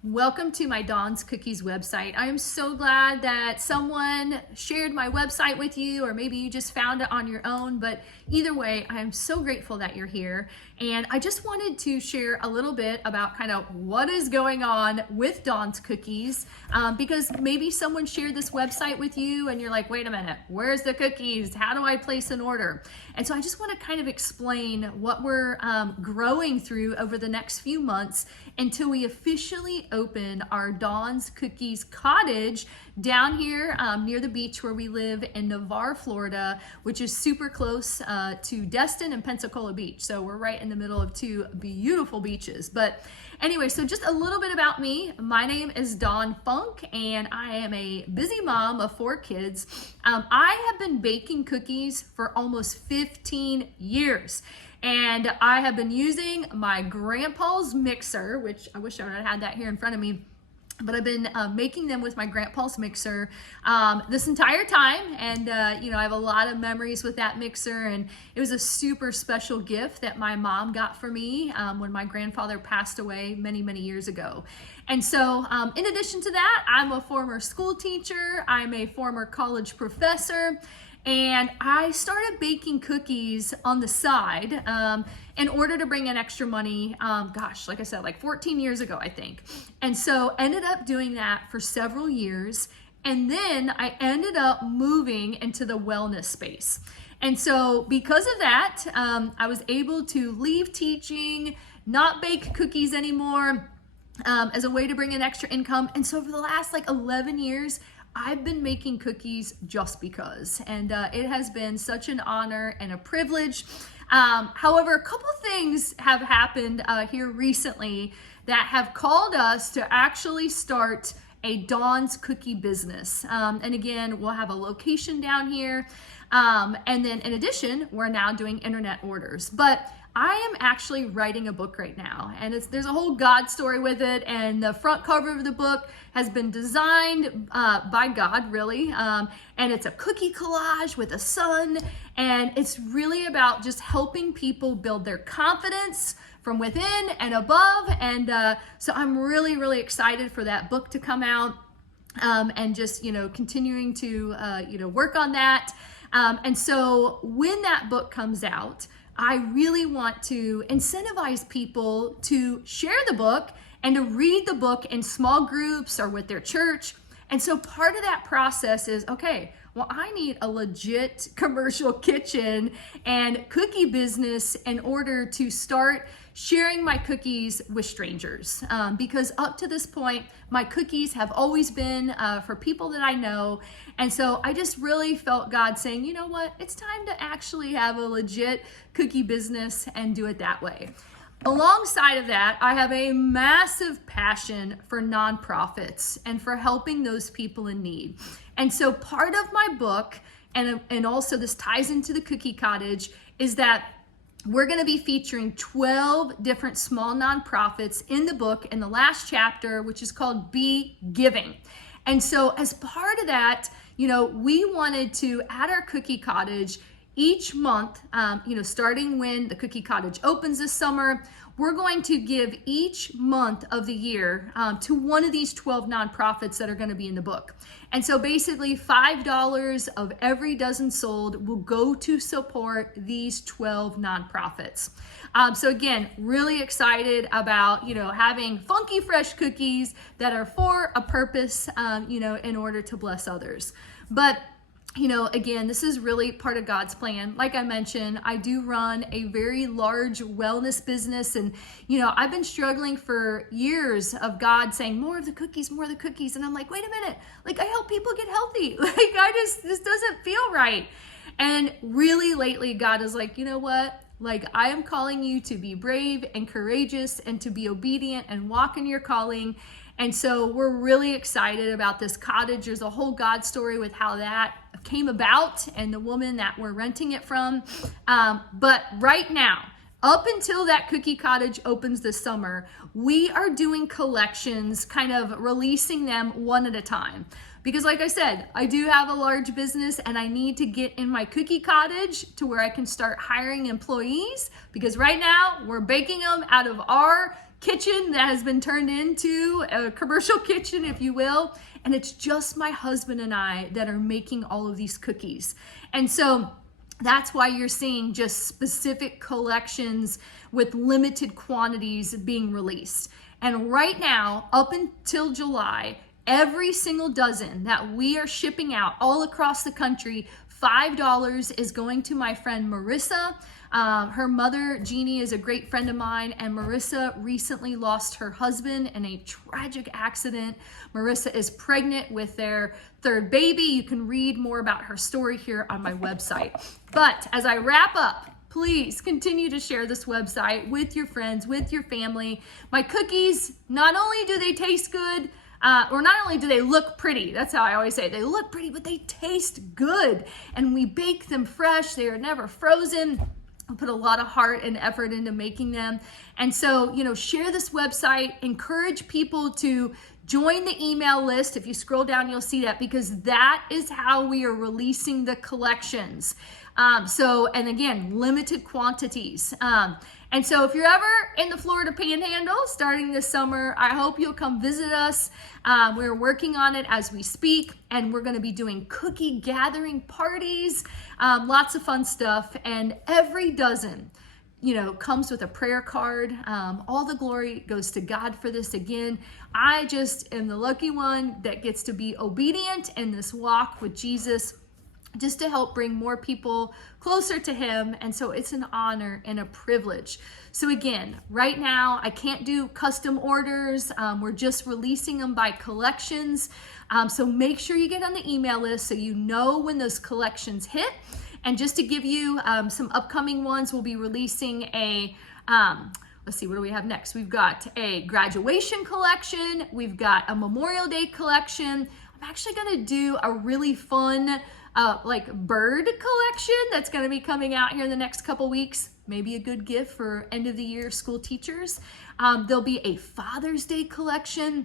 Welcome to my Dawn's Cookies website. I am so glad that someone shared my website with you, or maybe you just found it on your own, but either way, I am so grateful that you're here. And I just wanted to share a little bit about kind of what is going on with Dawn's Cookies, because maybe someone shared this website with you and you're like, wait a minute, where's the cookies? How do I place an order? And so I just want to kind of explain what we're growing through over the next few months until we officially open our Dawn's Cookies cottage down here near the beach where we live in Navarre, Florida, which is super close to Destin and Pensacola Beach. So we're right in the middle of two beautiful beaches. But anyway, so just a little bit about me. My name is Dawn Funk, and I am a busy mom of 4 kids. I have been baking cookies for almost 15 years. And I have been using my grandpa's mixer, which I wish I would have had that here in front of me. But I've been making them with my grandpa's mixer this entire time. And, I have a lot of memories with that mixer. And it was a super special gift that my mom got for me when my grandfather passed away many, many years ago. And so in addition to that, I'm a former school teacher. I'm a former college professor. And I started baking cookies on the side in order to bring in extra money, like I said, like 14 years ago, I think. And so ended up doing that for several years. And then I ended up moving into the wellness space. And so because of that, I was able to leave teaching, not bake cookies anymore as a way to bring in extra income. And so for the last 11 years, I've been making cookies just because, and it has been such an honor and a privilege. However, a couple things have happened here recently that have called us to actually start a Dawn's Cookie business. And again, we'll have a location down here. And then in addition, we're now doing internet orders. But I am actually writing a book right now, and there's a whole God story with it, and the front cover of the book has been designed by God, really, and it's a cookie collage with a sun, and it's really about just helping people build their confidence from within and above, and so I'm really, really excited for that book to come out, and just, continuing to, work on that, and so when that book comes out, I really want to incentivize people to share the book and to read the book in small groups or with their church. And so part of that process is, okay, well, I need a legit commercial kitchen and cookie business in order to start sharing my cookies with strangers. Because up to this point, my cookies have always been for people that I know. And so I just really felt God saying, you know what, it's time to actually have a legit cookie business and do it that way. Alongside of that, I have a massive passion for nonprofits and for helping those people in need. And so part of my book, and also this ties into the Cookie Cottage, is that we're going to be featuring 12 different small nonprofits in the book in the last chapter, which is called Be Giving. And so as part of that, we wanted to, at our Cookie Cottage, each month, starting when the Cookie Cottage opens this summer, we're going to give each month of the year to one of these 12 nonprofits that are going to be in the book. And so basically $5 of every dozen sold will go to support these 12 nonprofits. So again, really excited about, having funky fresh cookies that are for a purpose, in order to bless others. But again, this is really part of God's plan. Like I mentioned, I do run a very large wellness business, and I've been struggling for years of God saying more of the cookies, and I'm like, wait a minute, I help people get healthy. This doesn't feel right. And really lately, God is like, you know what? I am calling you to be brave and courageous and to be obedient and walk in your calling. And so we're really excited about this cottage. There's a whole God story with how that came about and the woman that we're renting it from. But right now, up until that Cookie Cottage opens this summer, we are doing collections, kind of releasing them one at a time. Because like I said, I do have a large business and I need to get in my Cookie Cottage to where I can start hiring employees, because right now we're baking them out of our kitchen that has been turned into a commercial kitchen, if you will. And it's just my husband and I that are making all of these cookies. And so that's why you're seeing just specific collections with limited quantities being released. And right now, up until July, every single dozen that we are shipping out all across the country, $5 is going to my friend Marissa. Her mother, Jeannie, is a great friend of mine, and Marissa recently lost her husband in a tragic accident. Marissa is pregnant with their third baby. You can read more about her story here on my website. But as I wrap up, please continue to share this website with your friends, with your family. My cookies, not only do they taste good, or not only do they look pretty, that's how I always say it, they look pretty, but they taste good. And we bake them fresh. They are never frozen. I put a lot of heart and effort into making them. And so, share this website, encourage people to join the email list. If you scroll down, you'll see that, because that is how we are releasing the collections. And again, limited quantities. And so if you're ever in the Florida Panhandle starting this summer, I hope you'll come visit us. We're working on it as we speak, and we're going to be doing cookie gathering parties, lots of fun stuff. And every dozen, comes with a prayer card. All the glory goes to God for this. Again, I just am the lucky one that gets to be obedient in this walk with Jesus, just to help bring more people closer to him. And so it's an honor and a privilege. So again, right now, I can't do custom orders. We're just releasing them by collections. So make sure you get on the email list so you know when those collections hit. And just to give you some upcoming ones, we'll be releasing a, let's see, what do we have next? We've got a graduation collection. We've got a Memorial Day collection. I'm actually gonna do a really fun bird collection that's going to be coming out here in the next couple weeks. Maybe a good gift for end of the year school teachers. There'll be a Father's Day collection,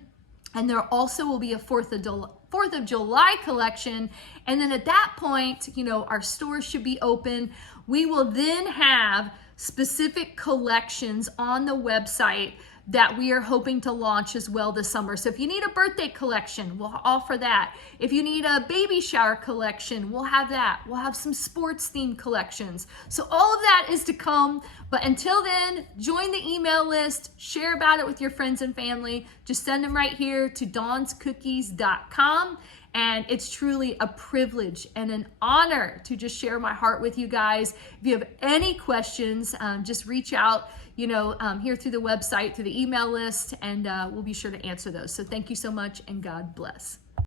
and there also will be a 4th of July collection. And then at that point, our stores should be open. We will then have specific collections on the website that we are hoping to launch as well this summer. So if you need a birthday collection, we'll offer that. If you need a baby shower collection, we'll have that. We'll have some sports themed collections. So all of that is to come. But until then, join the email list, share about it with your friends and family. Just send them right here to dawnscookies.com. And it's truly a privilege and an honor to just share my heart with you guys. If you have any questions, just reach out, here through the website, through the email list, and we'll be sure to answer those. So thank you so much, and God bless.